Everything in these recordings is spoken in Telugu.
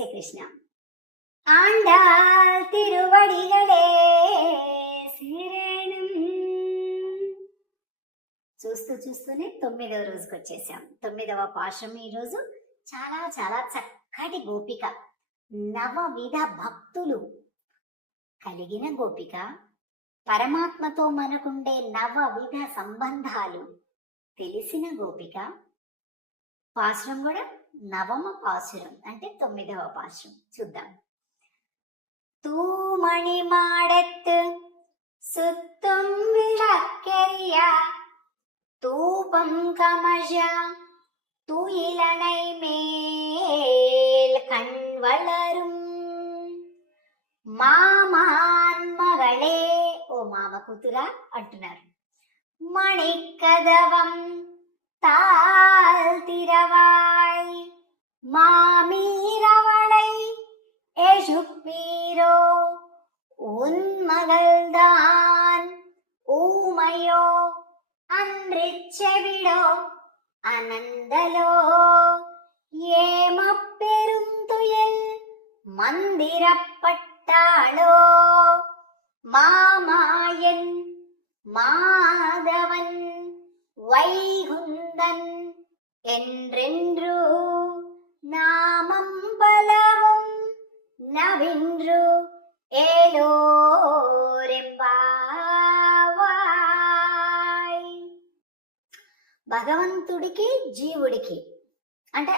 శ్రీకృష్ణ. ఆండాల్ తిరువడిగలే శరణం. చూస్తూనే 9వ రోజుకి వచ్చేసాం. 9వ పాశం ఈరోజు చాలా చాలా చక్కటి గోపిక, నవవిధ భక్తులు కలిగిన గోపిక, పరమాత్మతో మనకుండే నవవిధ సంబంధాలు తెలిసిన గోపిక. పాశురం కూడా నవమ పాశురం అంటే 9వ పాశురం. చూద్దాం. తూమణి మాడెత్తు సుత్తుం విளக்கெரிய தூபம் கமழ துயிலனை மேல் கண் வளரும் మామాన్ మగళే, ఓ మామ కూతురా అంటున్నారు. మణికదవం தாழ்த்திரவாய் மாமீரவளை எசுப்பீரோ உன்மகள்தான் ஊமையோ அன்றிச்செவிடோ அனந்தலோ ஏமப்பெருந்துயில் மந்திரப்பட்டாளோ மாமாயன் மாதவன் வைகுந்தன் என்றென்று நாமம் பலவும் நவின்று ఏలోరెంబావాయ్. భగవంతుడికి జీవుడికి అంటే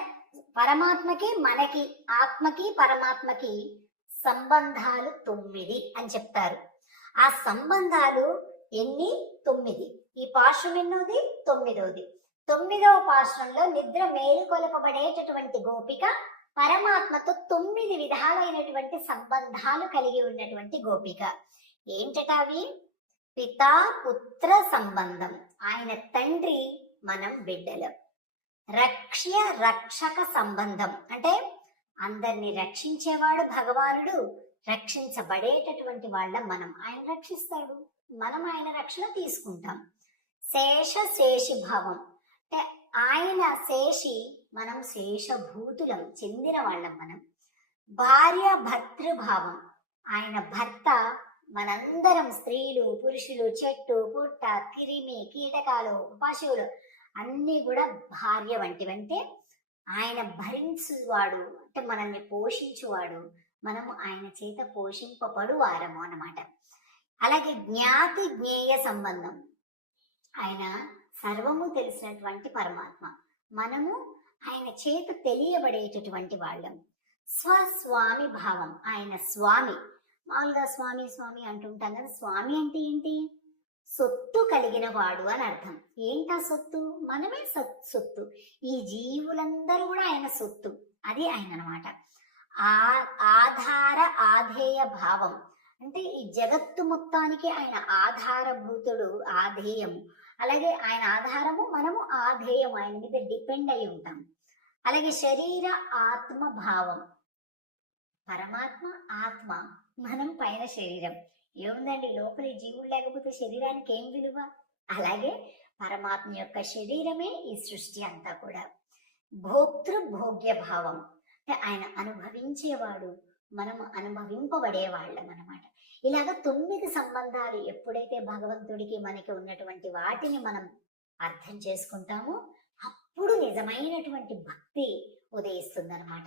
పరమాత్మకి మనకి, ఆత్మకి పరమాత్మకి సంబంధాలు 9 అని చెప్తారు. ఆ సంబంధాలు ఎన్ని? 9. ఈ పాశం ఎన్నోది? 9వది. 9వ పాశంలో నిద్ర మేలుకొలపబడేటటువంటి గోపిక పరమాత్మతో 9 విధాలైనటువంటి సంబంధాలు కలిగి ఉన్నటువంటి గోపిక. ఏంటట అవి? పితా పుత్ర సంబంధం, ఆయన తండ్రి, మనం బిడ్డలం. రక్ష్య రక్షక సంబంధం అంటే అందరినీ రక్షించేవాడు భగవానుడు, రక్షించబడేటటువంటి వాళ్ళ మనం. ఆయన రక్షిస్తాడు, మనం ఆయన రక్షణ తీసుకుంటాం. శేష శేషి భావం అంటే ఆయన శేషి, మనం శేషభూతులం, చెందిన వాళ్ళం మనం. భార్య భర్తృభావం, ఆయన భర్త, మనందరం స్త్రీలు పురుషులు, చెట్టు పుట్ట క్రిమి కీటకాలు పశువులు అన్నీ కూడా భార్య వంటివంటే ఆయన భరించువాడు అంటే మనల్ని పోషించువాడు, మనము ఆయన చేత పోషింపబడు వారము అన్నమాట. అలాగే జ్ఞాతి జ్ఞేయ సంబంధం, ఆయన సర్వము తెలిసినటువంటి పరమాత్మ, మనము ఆయన చేత తెలియబడేటటువంటి వాళ్ళం. స్వస్వామి భావం, ఆయన స్వామి. మామూలుగా స్వామి స్వామి అంటుంటాం కదా, స్వామి అంటే ఏంటి? సొత్తు కలిగిన వాడు అని అర్థం. ఏంటా సొత్తు? మనమే సొత్తు. ఈ జీవులందరూ కూడా ఆయన సొత్తు, అది ఆయన అనమాట. ఆధార ఆధేయ భావం అంటే ఈ జగత్తు మొత్తానికి ఆయన ఆధారభూతుడు, ఆధేయము. అలాగే ఆయన ఆధారము, మనము ఆధేయం, ఆయన మీద డిపెండ్ అయి ఉంటాం. అలాగే శరీర ఆత్మ భావం, పరమాత్మ ఆత్మ, మనం పైన శరీరం. ఏముందండి, లోపలి జీవుడు లేకపోతే శరీరానికి ఏం విలువ? అలాగే పరమాత్మ యొక్క శరీరమే ఈ సృష్టి అంతా కూడా. భోక్తృ భోగ్య భావం అంటే ఆయన అనుభవించేవాడు, మనం అనుభవింపబడే వాళ్ళం అన్నమాట. ఇలాగ 9 సంబంధాలు ఎప్పుడైతే భగవంతుడికి మనకి ఉన్నటువంటి వాటిని మనం అర్థం చేసుకుంటామో అప్పుడు నిజమైనటువంటి భక్తి ఉదయిస్తుంది అనమాట.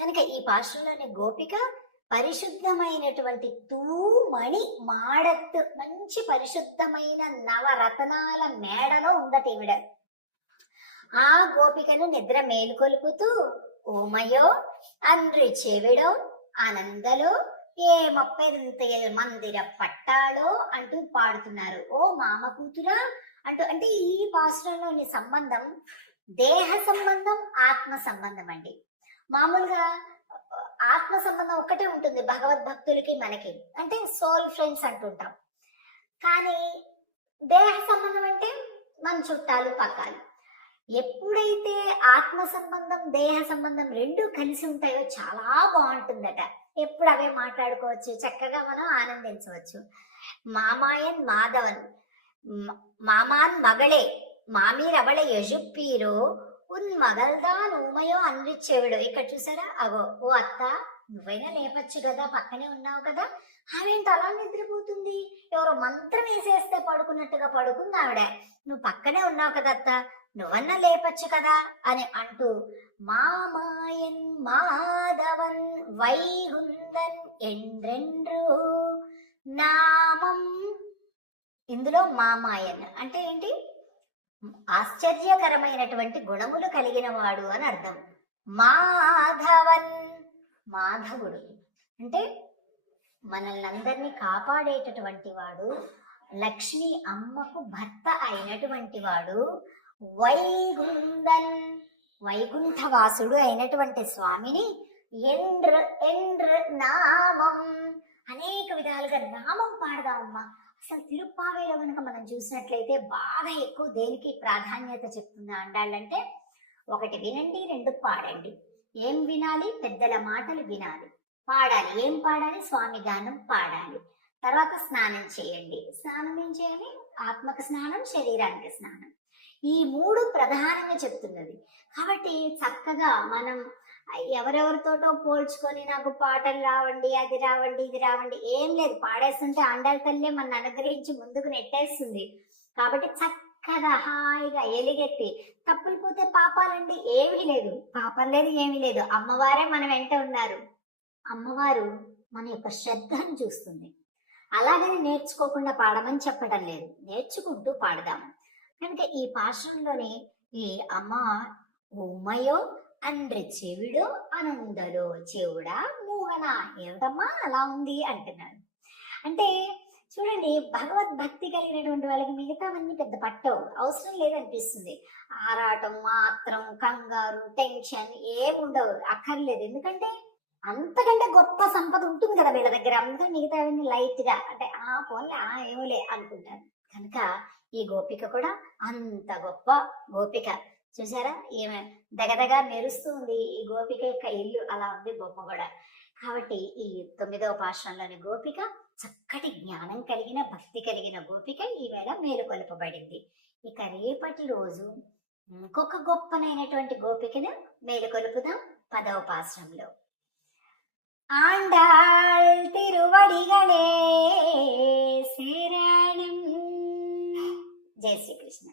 కనుక ఈ పాశంలోని గోపిక పరిశుద్ధమైనటువంటి తూమణి మాడత్తు, మంచి పరిశుద్ధమైన నవరత్నాల మేడలో ఉందట ఈవిడ. ఆ గోపికను నిద్ర మేలుకొలుపుతూ ఓమయో అన్రి చెవిడో ఆనందలో ఏమప్పెంతయల్ మందిర పట్టాలో అంటూ పాడుతున్నారు. ఓ మామ కూతురా అంటూ. అంటే ఈ పాశ్రంలోని సంబంధం దేహ సంబంధం, ఆత్మ సంబంధం అండి. మామూలుగా ఆత్మ సంబంధం ఒక్కటే ఉంటుంది భగవద్భక్తులకి మనకి, అంటే సోల్ ఫ్రెండ్స్ అంటుంటాం. కానీ దేహ సంబంధం అంటే మన చుట్టాలు పక్కాలు. ఎప్పుడైతే ఆత్మ సంబంధం దేహ సంబంధం రెండు కలిసి ఉంటాయో చాలా బాగుంటుందట. ఎప్పుడు అవే మాట్లాడుకోవచ్చు, చక్కగా మనం ఆనందించవచ్చు. మామాయన్ మాధవన్ మామాన్ మగళే మామీరవళ యజుప్పీరో ఉన్ మగల్దాన్ ఊమయో అన్రిచ్చేవిడు. ఇక్కడ చూసారా, అగో ఓ అత్త, నువ్వైనా లేపచ్చు కదా, పక్కనే ఉన్నావు కదా, ఆమెంటి అలా నిద్రపోతుంది, ఎవరో మంత్రం వేసేస్తే పడుకున్నట్టుగా పడుకుంది ఆవిడ, నువ్వు పక్కనే ఉన్నావు కదా అత్త, నువ్వన్నా లేపచ్చు కదా అని అంటూ మామాయన్ మాధవన్ వైగుందన్ ఎండ్రెండ్రు నామం. ఇందులో మామాయన్ అంటే ఏంటి, ఆశ్చర్యకరమైనటువంటి గుణములు కలిగిన వాడు అని అర్థం. మాధవన్, మాధవుడు అంటే మనల్ని అందరినీ కాపాడేటటువంటి వాడు, లక్ష్మి అమ్మకు భర్త అయినటువంటి వాడు, వైగుందన్ వైకుంఠవాసుడు అయినటువంటి స్వామిని ఎండ్ర ఎండ్ర నామం, అనేక విధాలుగా నామం పాడదామమ్మా. అసలు తిరుప్పావేలో కనుక మనం చూసినట్లయితే బాగా ఎక్కువ దేనికి ప్రాధాన్యత చెప్తుంది ఆండాళ్ళంటే, ఒకటి వినండి, రెండు పాడండి. ఏం వినాలి, పెద్దల మాటలు వినాలి, పాడాలి. ఏం పాడాలి, స్వామి గానం పాడాలి. తర్వాత స్నానం చేయండి. స్నానం ఏం చేయాలి, ఆత్మకు స్నానం, శరీరానికి స్నానం. ఈ మూడు ప్రధానంగా చెప్తున్నది. కాబట్టి చక్కగా మనం ఎవరెవరితోటో పోల్చుకొని నాకు పాటలు రావండి, అది రావండి, ఇది రావండి ఏం లేదు, పాడేస్తుంటే ఆండాళ్ళ తల్లే మన అనుగ్రహించి ముందుకు నెట్టేస్తుంది. కాబట్టి చక్కగా హాయిగా ఎలిగెత్తి, తప్పులు పోతే పాపాలండి ఏమీ లేదు, పాపం లేదు, ఏమీ లేదు, అమ్మవారే మన వెంట ఉన్నారు. అమ్మవారు మన యొక్క శ్రద్ధను చూస్తుంది. అలాగని నేర్చుకోకుండా పాడమని చెప్పడం లేదు, నేర్చుకుంటూ పాడదాము. కనుక ఈ పాశ్రంలోని ఈ అమ్మ ఉమయో అండ్రి చెవిడో అనుందలో చెవుడా మూహన, ఏమిటమ్మా అలా ఉంది అంటున్నాడు. అంటే చూడండి, భగవద్భక్తి కలిగినటువంటి వాళ్ళకి మిగతావన్నీ పెద్ద పట్టవు, అవసరం లేదనిపిస్తుంది. ఆరాటం, మాత్రం, కంగారు, టెన్షన్ ఏముండవు, అక్కర్లేదు. ఎందుకంటే అంతకంటే గొప్ప సంపద ఉంటుంది కదా వీళ్ళ దగ్గర, అందుకని మిగతావన్నీ లైట్ గా అంటే పోన్లే ఏమోలే అనుకుంటారు. కనుక ఈ గోపిక కూడా అంత గొప్ప గోపిక. చూసారా, ఈమె దగదగా మెరుస్తూ ఉంది. ఈ గోపిక యొక్క ఇల్లు అలా ఉంది, బొమ్మ కూడా. కాబట్టి ఈ 9వ పాశ్రంలోని గోపిక చక్కటి జ్ఞానం కలిగిన, భక్తి కలిగిన గోపిక ఈవేళ మేలుకొల్పబడింది. ఇక రేపటి రోజు ఇంకొక గొప్పనైనటువంటి గోపికను మేలుకొల్పుదాం 10వ పాశ్రంలో. ఆండాళ్ తిరువడిగలే శరణం. జై శ్రీకృష్ణ.